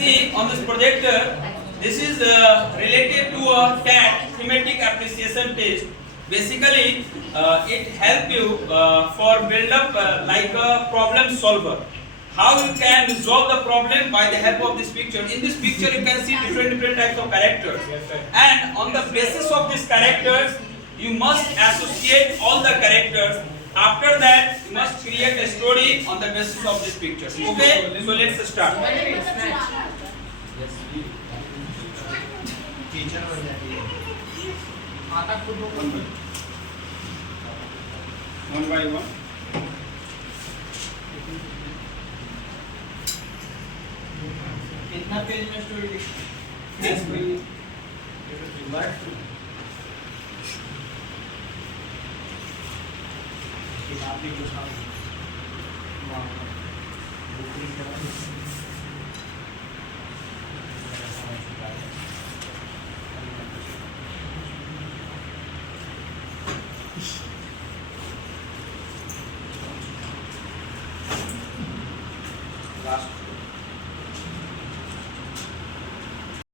See on this projector, this is related to a CAT thematic appreciation test. Basically, it help you for build up like a problem solver. How you can resolve the problem by the help of this picture. In this picture, you can see different types of characters, and on the basis of these characters, you must associate all the characters. After that, you must create a story on the basis of these pictures. Okay, so let's start. One by one. कितना page में story लिखी? Last.